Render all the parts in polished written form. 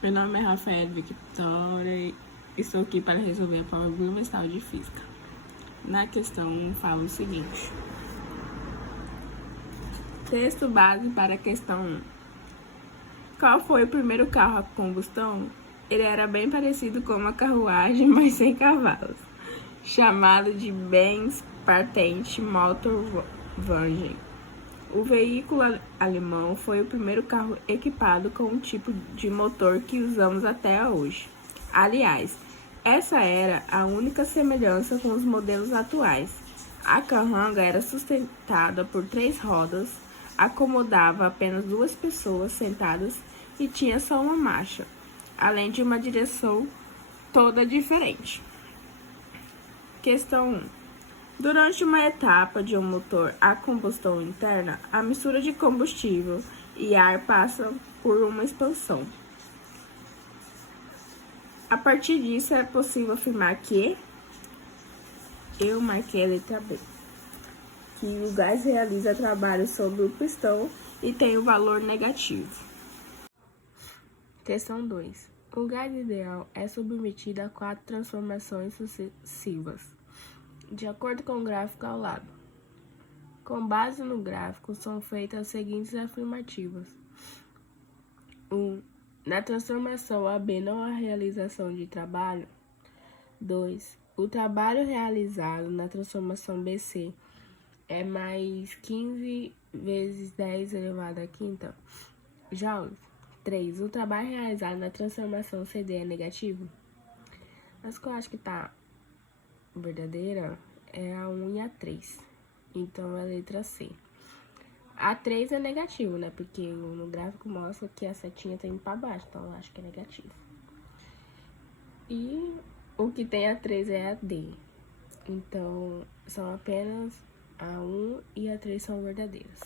Meu nome é Rafael Victoria e estou aqui para resolver a prova bimestral de Física. Na questão 1, fala o seguinte. Texto base para a questão 1. Qual foi o primeiro carro a combustão? Ele era bem parecido com uma carruagem, mas sem cavalos, chamado de Benz Patent Motorwagen. O veículo alemão foi o primeiro carro equipado com o tipo de motor que usamos até hoje. Aliás, essa era a única semelhança com os modelos atuais. A carranga era sustentada por 3 rodas, acomodava apenas 2 pessoas sentadas e tinha só uma marcha, além de uma direção toda diferente. Questão 1. Durante uma etapa de um motor a combustão interna, a mistura de combustível e ar passa por uma expansão. A partir disso, é possível afirmar que eu marquei a letra B, que o gás realiza trabalho sobre o pistão e tem o valor negativo. Questão 2. O gás ideal é submetido a 4 transformações sucessivas, de acordo com o gráfico ao lado. Com base no gráfico, são feitas as seguintes afirmativas. 1. Na transformação AB não há realização de trabalho. 2. O trabalho realizado na transformação BC é mais 15 vezes 10 elevado à quinta joules. 3. O trabalho realizado na transformação CD é negativo. Mas que eu acho que tá verdadeira é a 1 e a 3. Então, é a letra C. A 3 é negativo, né? Porque no gráfico mostra que a setinha tá indo pra baixo, então eu acho que é negativo. E o que tem a 3 é a D. Então, são apenas a 1 e a 3 são verdadeiras.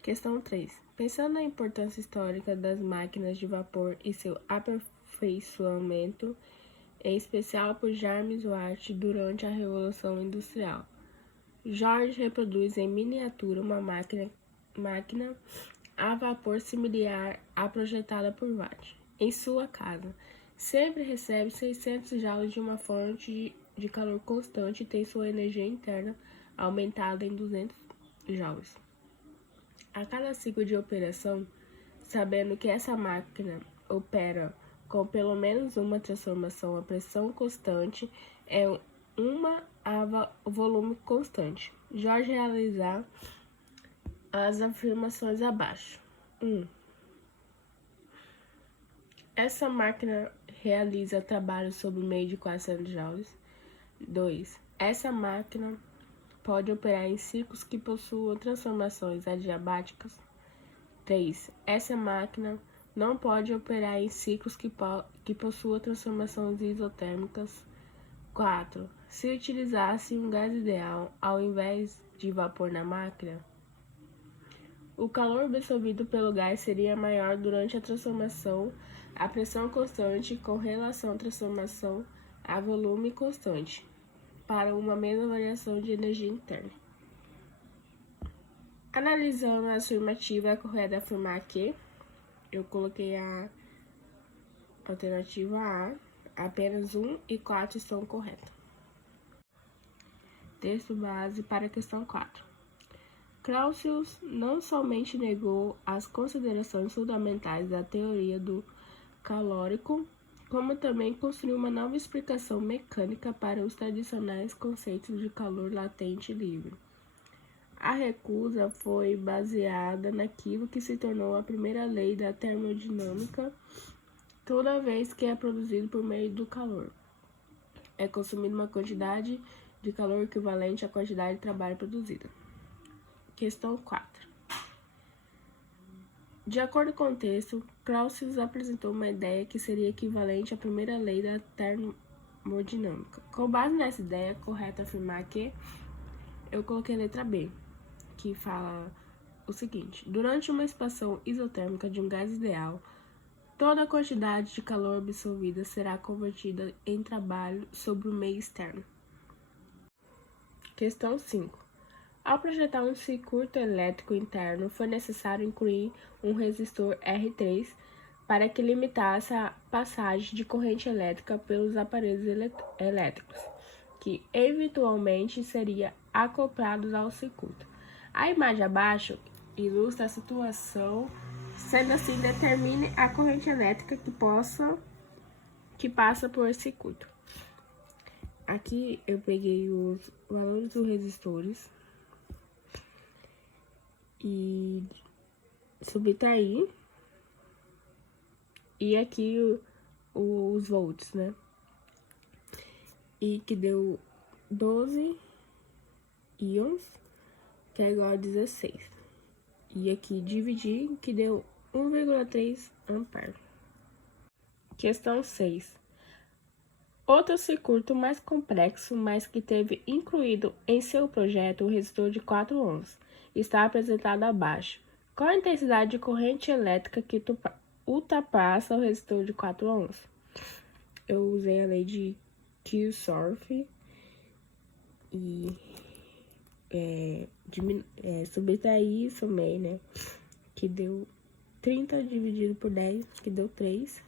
Questão 3. Pensando na importância histórica das máquinas de vapor e seu aperfeiçoamento, em especial por James Watt durante a Revolução Industrial, George reproduz em miniatura uma máquina a vapor similar à projetada por Watt. Em sua casa, sempre recebe 600 joules de uma fonte de calor constante e tem sua energia interna aumentada em 200 joules. A cada ciclo de operação, sabendo que essa máquina opera com pelo menos uma transformação a pressão constante, é uma a volume constante. Jorge realizar as afirmações abaixo. 1. Essa máquina realiza trabalho sob meio de 400 joules. 2. Essa máquina pode operar em ciclos que possuam transformações adiabáticas. 3. Essa máquina não pode operar em ciclos que possuam transformações isotérmicas. 4. Se utilizasse um gás ideal ao invés de vapor na máquina, o calor absorvido pelo gás seria maior durante a transformação a pressão constante com relação à transformação a volume constante, para uma mesma variação de energia interna. Analisando a afirmativa, é correto afirmar que eu coloquei a alternativa A, apenas 1 e 4 estão corretos. Texto base para a questão 4. Clausius não somente negou as considerações fundamentais da teoria do calórico, como também construiu uma nova explicação mecânica para os tradicionais conceitos de calor latente e livre. A recusa foi baseada naquilo que se tornou a primeira lei da termodinâmica: toda vez que é produzido por meio do calor, é consumida uma quantidade de calor equivalente à quantidade de trabalho produzida. Questão 4. De acordo com o texto, Clausius apresentou uma ideia que seria equivalente à primeira lei da termodinâmica. Com base nessa ideia, é correto afirmar que eu coloquei a letra B, que fala o seguinte: durante uma expansão isotérmica de um gás ideal, toda a quantidade de calor absorvida será convertida em trabalho sobre o meio externo. Questão 5. Ao projetar um circuito elétrico interno, foi necessário incluir um resistor R3 para que limitasse a passagem de corrente elétrica pelos aparelhos elétricos, que eventualmente seriam acoplados ao circuito. A imagem abaixo ilustra a situação, sendo assim, determine a corrente elétrica que passa por circuito. Aqui eu peguei os valores dos resistores e subtraí, e aqui os volts, né? E que deu 12 íons, que é igual a 16. E aqui dividir, que deu 1,3 ampere. Questão 6. Outro circuito mais complexo, mas que teve incluído em seu projeto o resistor de 4 ohms, está apresentado abaixo. Qual a intensidade de corrente elétrica que ultrapassa o resistor de 4 ohms? Eu usei a lei de Kirchhoff e subtraí e somei, né? Que deu 30 dividido por 10, que deu 3.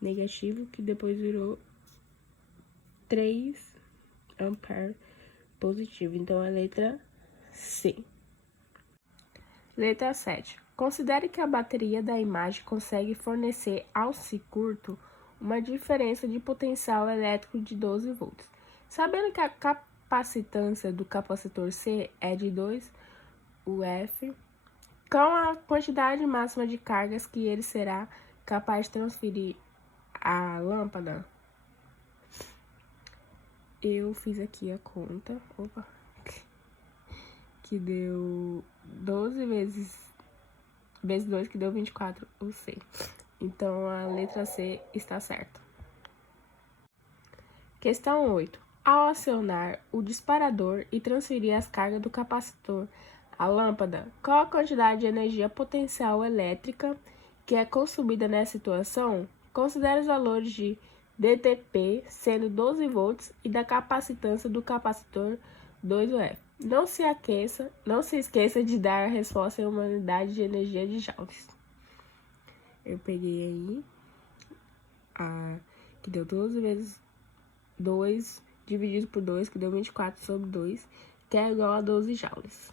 Negativo, que depois virou 3 ampere positivo. Então, a letra C. Letra 7. Considere que a bateria da imagem consegue fornecer ao circuito uma diferença de potencial elétrico de 12 volts. Sabendo que a capacitância do capacitor C é de 2 UF, com a quantidade máxima de cargas que ele será capaz de transferir à lâmpada, eu fiz aqui a conta, que deu 12 vezes 2, que deu 24, o C. Então, a letra C está certa. Questão 8. Ao acionar o disparador e transferir as cargas do capacitor à lâmpada, qual a quantidade de energia potencial elétrica que é consumida nessa situação? Considere os valores de DTP sendo 12 volts e da capacitância do capacitor 2 UF. Não se esqueça de dar a resposta em uma unidade de energia de joules. Eu peguei aí que deu 12 vezes 2 dividido por 2, que deu 24 sobre 2, que é igual a 12 joules.